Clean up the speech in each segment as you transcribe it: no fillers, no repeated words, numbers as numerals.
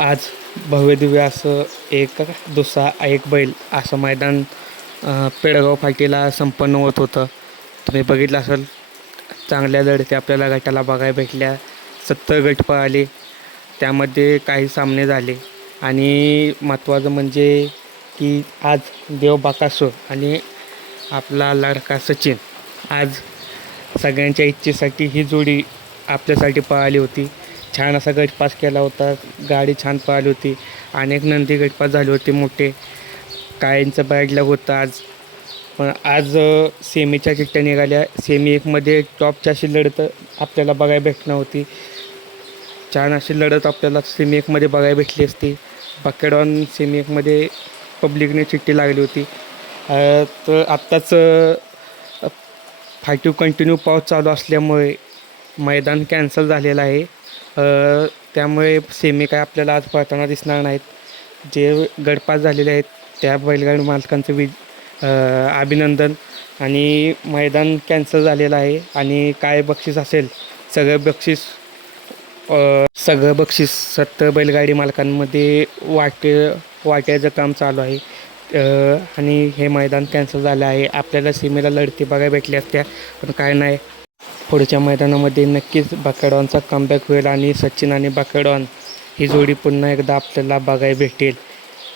आज भव्यदिव्य असं एक दुसरा एक बैल असं मैदान पेडगाव फाटीला संपन्न होत होतं. तुम्ही बघितलं असेल, चांगल्या लढती आपल्याला गटाला बघायला भेटल्या. 70 गट पळाले, त्यामध्ये काही सामने झाले आणि महत्त्वाचं म्हणजे की आज देव बाकासूर आणि आपला लाडका सचिन आज सगळ्यांच्या इच्छेसाठी ही जोडी आपल्यासाठी पळाली होती. छान असा गटपास केला होता, गाडी छान पळाली होती. अनेक नंदी गटपास झाले होते मोठे, काहींचं बॅड लक होतं आज. पण आज सेमीच्या चिठ्ठ्या निघाल्या. सेमी एकमध्ये टॉपची अशी लढत आपल्याला बघायला भेटणार होती. छान अशी लढत आपल्याला सेमी एकमध्ये बघायला भेटली असती. बकेडॉन सेमी एकमध्ये पब्लिकने चिठ्ठी लागली होती. तर आत्ताच फायटिव कंटिन्यू पाऊस चालू असल्यामुळे मैदान कॅन्सल झालेलं आहे. त्यामुळे सेमी काय आपल्याला आज पळताना दिसणार नाहीत. जे गटपास झालेले आहेत त्या बैलगाडी मालकांचं अभिनंदन. आणि मैदान कॅन्सल झालेलं आहे आणि काय बक्षीस असेल सगळं बक्षीस 70 बैलगाडी मालकांमध्ये वाट्याचं काम चालू आहे. आणि हे मैदान कॅन्सल झालं आहे. आपल्याला सीमेला लढती बघायला भेटल्या असत्या, पण काय नाही. पुढच्या मैदानामध्ये नक्कीच बकेडॉनचा कमबॅक होईल आणि सचिन आणि बकेडॉन ही जोडी पुन्हा एकदा आपल्याला बघायला भेटेल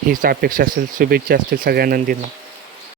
हीच अपेक्षा असेल. शुभेच्छा असतील सगळ्या नंदींना.